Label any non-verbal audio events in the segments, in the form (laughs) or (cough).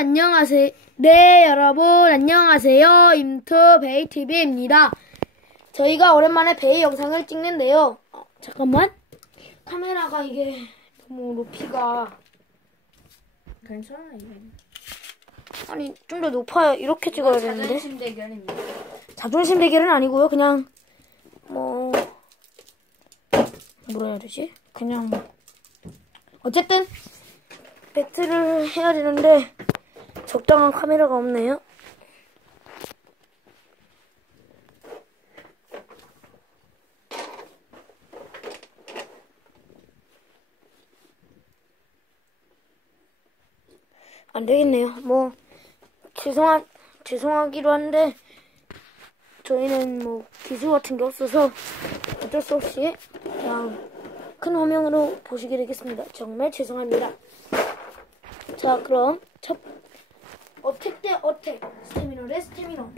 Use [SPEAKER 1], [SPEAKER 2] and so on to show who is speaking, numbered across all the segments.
[SPEAKER 1] 안녕하세요. 네, 여러분, 안녕하세요. 임투 베이TV입니다. 저희가 오랜만에 베이 영상을 찍는데요. 어, 잠깐만. 카메라가 이게 너무 높이가.
[SPEAKER 2] 괜찮아 이거.
[SPEAKER 1] 아니, 좀 더 높아요. 이렇게 찍어야 되는데.
[SPEAKER 2] 자존심 대결입니다.
[SPEAKER 1] 자존심 대결은 아니고요. 그냥, 뭐, 뭐라 해야 되지? 그냥, 어쨌든, 배틀을 해야 되는데, 적당한 카메라가 없네요. 안 되겠네요. 뭐, 죄송하, 죄송하기로 한데, 저희는 뭐, 기술 같은 게 없어서, 어쩔 수 없이, 그냥, 큰 화면으로 보시게 되겠습니다. 정말 죄송합니다. 자, 그럼, 첫, 어택 대 어택, 스태미너 대 스태미너,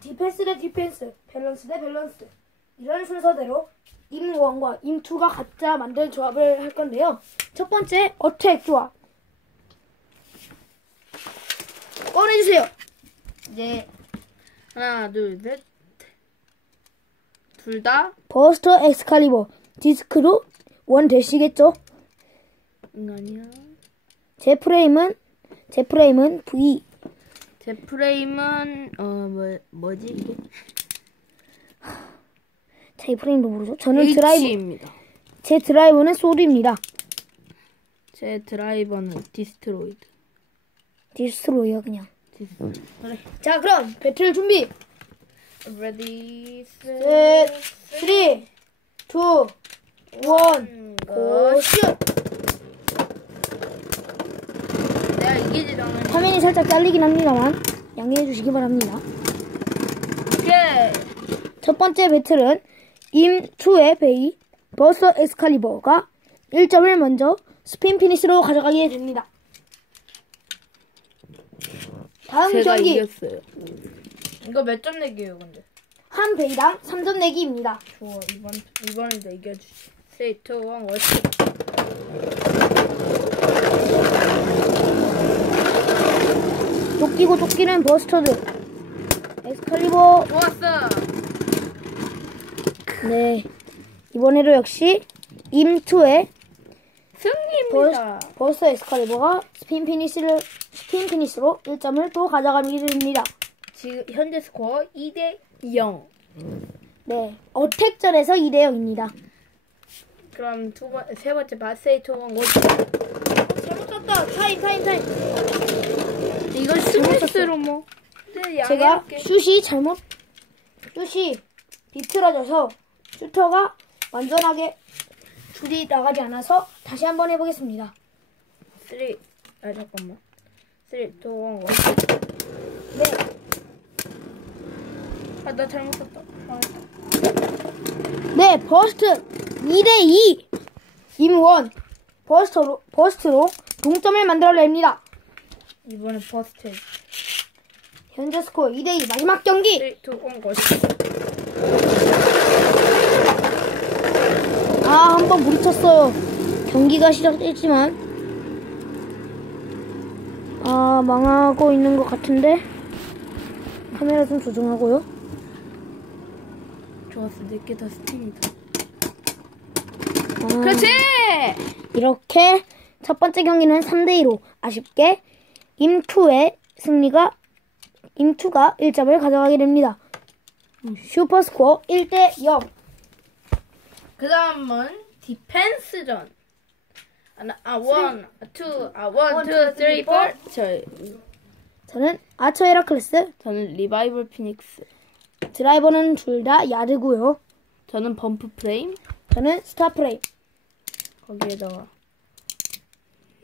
[SPEAKER 1] 디펜스 대 디펜스, 밸런스 대 밸런스. 이런 순서대로 임1과 임2가 각자 만든 조합을 할 건데요. 첫 번째, 어택 조합. 꺼내주세요.
[SPEAKER 2] 이제 하나 둘 셋. 둘 다
[SPEAKER 1] 버스터 엑스칼리버. 디스크로 원 되시겠죠?
[SPEAKER 2] 인간이야.
[SPEAKER 1] 제 프레임은, 제 프레임은 V.
[SPEAKER 2] 제 프레임은 어 뭐 뭐지 이게?
[SPEAKER 1] 제 프레임도 모르죠? 저는 드라이브,
[SPEAKER 2] H입니다.
[SPEAKER 1] 제 드라이버는 소드입니다.
[SPEAKER 2] 제 드라이버는 디스트로이드.
[SPEAKER 1] 디스트로이요, 그냥.
[SPEAKER 2] 디스. 그래.
[SPEAKER 1] 자, 그럼 배틀 준비.
[SPEAKER 2] Ready,
[SPEAKER 1] 셋,
[SPEAKER 2] set,
[SPEAKER 1] 3, 2, 1, 고, 슛!
[SPEAKER 2] 내가 이기지 않은.
[SPEAKER 1] 화면이 살짝 잘리긴 합니다만, 양해해 주시기 바랍니다.
[SPEAKER 2] 오케이.
[SPEAKER 1] 첫 번째 배틀은 임2의 베이, 버서 엑스칼리버가 1점을 먼저 스핀 피니시로 가져가게 됩니다. 다음
[SPEAKER 2] 제가
[SPEAKER 1] 경기
[SPEAKER 2] 이겼어요. 이거 몇 점 내기예요, 근데?
[SPEAKER 1] 한 베이당 3점 내기입니다.
[SPEAKER 2] 좋아 이번 이번에도 이겨주지. 3, 2, 1, 워시.
[SPEAKER 1] 쫓기고 쫓기는 버스터드. 엑스칼리버
[SPEAKER 2] 좋았어.
[SPEAKER 1] 네. 이번에도 역시 임2의
[SPEAKER 2] 승리입니다.
[SPEAKER 1] 버스 엑스칼리버가 스핀 피니시를 스핀 피니시로 1점을 또 가져가게 됩니다.
[SPEAKER 2] 지금 현재 스코어 2대 0.
[SPEAKER 1] 네. 어택전에서 2대 0입니다.
[SPEAKER 2] 그럼 두 번, 세 번째 바세이 토건 워시.
[SPEAKER 1] 잘못 쳤다. 타임 타임 타임.
[SPEAKER 2] 이건 스미스로 뭐. 네,
[SPEAKER 1] 제가. 슛이 잘못 슛이 비틀어져서 슈터가 완전하게 줄이 나가지 않아서 다시 한번 해보겠습니다.
[SPEAKER 2] 3, 아 잠깐만. 3, 2, 1, 워시.
[SPEAKER 1] 네.
[SPEAKER 2] 아, 나 잘못 썼다. 아,
[SPEAKER 1] 네, 버스트 2대2 임원 버스트로, 버스트로 동점을 만들어냅니다.
[SPEAKER 2] 이번에 퍼스트.
[SPEAKER 1] 현재 스코어 2대2 마지막 경기
[SPEAKER 2] 3, 2, 1, 워시.
[SPEAKER 1] 아한 번 부딪혔어요 경기가 시작됐지만 아 망하고 있는 것 같은데 카메라 좀 조정하고요
[SPEAKER 2] 좋았어. 내게 더 스팀이다.
[SPEAKER 1] 아,
[SPEAKER 2] 그렇지!
[SPEAKER 1] 이렇게 첫 번째 경기는 3대2로 아쉽게 임투의 승리가 임투가 1점을 가져가게 됩니다 슈퍼스코어 1대 0
[SPEAKER 2] 그 다음은 디펜스전. 아, 아, 원, 아, 투, 아, 원,
[SPEAKER 1] 원,
[SPEAKER 2] 투,
[SPEAKER 1] 투,
[SPEAKER 2] 쓰리, 포. 저,
[SPEAKER 1] 저는 아처 헤라클레스
[SPEAKER 2] 저는 리바이벌 피닉스.
[SPEAKER 1] 드라이버는 둘 다 야드고요
[SPEAKER 2] 저는 범프 프레임.
[SPEAKER 1] 저는 스타 프레임
[SPEAKER 2] 거기에다가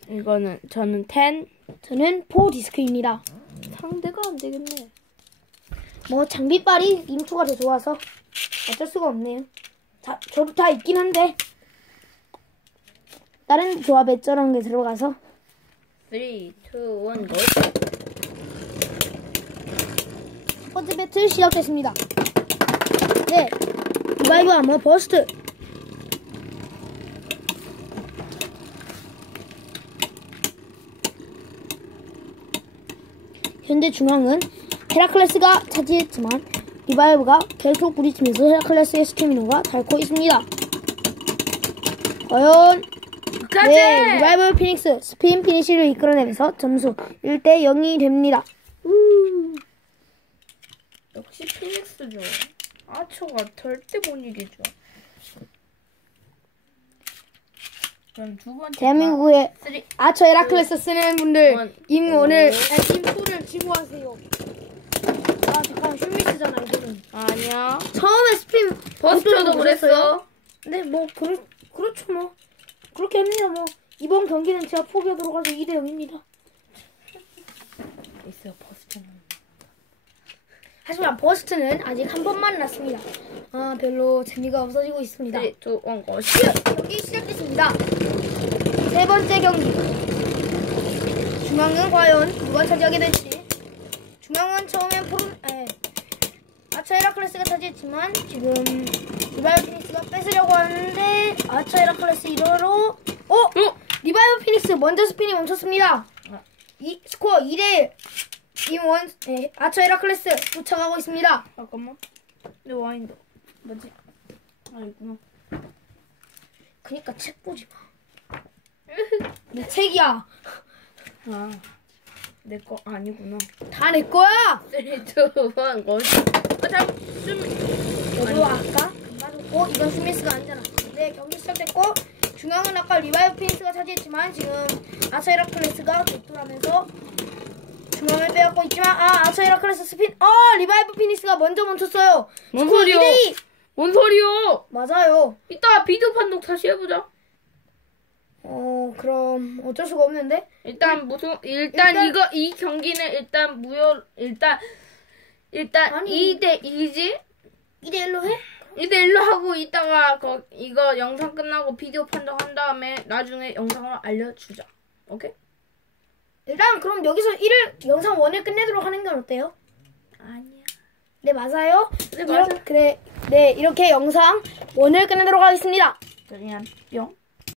[SPEAKER 2] 이거는 저는 10.
[SPEAKER 1] 저는 포 디스크입니다
[SPEAKER 2] 상대가 안 되겠네.
[SPEAKER 1] 뭐 장비빨이 임투가 더 좋아서 어쩔 수가 없네요. 자, 저도 다 있긴 한데 다른 조합에 저런 게 들어가서
[SPEAKER 2] 3, 2, 1, 고!
[SPEAKER 1] 첫 번째 배틀 시작됐습니다. 네, 리바이브 아머 버스트 현재 중앙은 헤라클레스가 차지했지만 리바이브가 계속 부딪히면서 헤라클레스의 스태미너가 닳고 있습니다. 과연! 네, 리바이브 피닉스 스피인 피니시를 이끌어내면서 점수 1대 0이 됩니다.
[SPEAKER 2] 우. 역시 피닉스죠. 아초가 절대 못 이기죠. 그럼 두 번째
[SPEAKER 1] 대한민국의 아처 헤라클레스 쓰는 분들
[SPEAKER 2] 원.
[SPEAKER 1] 임원을
[SPEAKER 2] 오.
[SPEAKER 1] 임투를 지고 하세요. 아 잠깐 슈미스잖아 이거는.
[SPEAKER 2] 아니야.
[SPEAKER 1] 처음에 스핀
[SPEAKER 2] 버스터도 그랬어.
[SPEAKER 1] 네, 뭐 그렇 그렇죠 뭐 그렇게 합니다 뭐 이번 경기는 제가 포기하도록 하죠 2대 0입니다.
[SPEAKER 2] 있어요 버스터는.
[SPEAKER 1] 하지만 버스트는 아직 한 번 만 났습니다. 아 별로 재미가 없어지고 있습니다.
[SPEAKER 2] 쓰리 투원 고시.
[SPEAKER 1] 경기 시작됐습니다. 세 번째 경기. 중앙은 과연 누가 차지하게 될지. 중앙은 처음엔 포른, 에, 아처 헤라클레스가 차지했지만 지금 리바이브 피닉스가 뺏으려고 하는데 아처 헤라클레스 1호로 어?
[SPEAKER 2] 어?
[SPEAKER 1] 리바이브 피닉스 먼저 스핀이 멈췄습니다.
[SPEAKER 2] 아.
[SPEAKER 1] 이 스코어 2대 이원 에, 아처 헤라클레스 쫓아가고 있습니다.
[SPEAKER 2] 잠깐만. 내 와인도 뭐지? 아 있구나.
[SPEAKER 1] 그니까 책 보지 마. (laughs) 내 책이야.
[SPEAKER 2] 아. 내 거 아니구나.
[SPEAKER 1] 다 내 거야.
[SPEAKER 2] 쓰리 투원 고시. 아 잠. 좀.
[SPEAKER 1] 저도 아까 안 맞았고 이건 스미스가 아니잖아. 네 경기 시작됐고 중앙은 아까 리바이브 피니스가 차지했지만 지금 아처 헤라클레스가 격돌하면서 중앙을 빼앗고 있지만 아 아처 헤라클레스 스핀 어 리바이브 피니스가 먼저 멈췄어요.
[SPEAKER 2] 뭔
[SPEAKER 1] 스코어
[SPEAKER 2] 소리요?
[SPEAKER 1] 2대2.
[SPEAKER 2] 뭔 소리요?
[SPEAKER 1] 맞아요.
[SPEAKER 2] 이따 비디오 판독 다시 해보자.
[SPEAKER 1] 어 그럼 어쩔 수가 없는데
[SPEAKER 2] 일단 무슨 일단,
[SPEAKER 1] 일단-
[SPEAKER 2] 이거 이 경기는 일단 무효 일단 일단
[SPEAKER 1] 아니.
[SPEAKER 2] 2대 2지
[SPEAKER 1] 2대 1로 해?
[SPEAKER 2] 2대 1로 하고 이따가 거, 이거 영상 끝나고 비디오 판독한 다음에 나중에 영상으로 알려주자. 오케이?
[SPEAKER 1] 일단 그럼 여기서 1을 영상 1을 끝내도록 하는 건 어때요?
[SPEAKER 2] 아니야.
[SPEAKER 1] 네 맞아요.
[SPEAKER 2] 네,
[SPEAKER 1] 이렇게- 그래 네 이렇게 영상 1을 끝내도록 하겠습니다.
[SPEAKER 2] 그냥 뿅.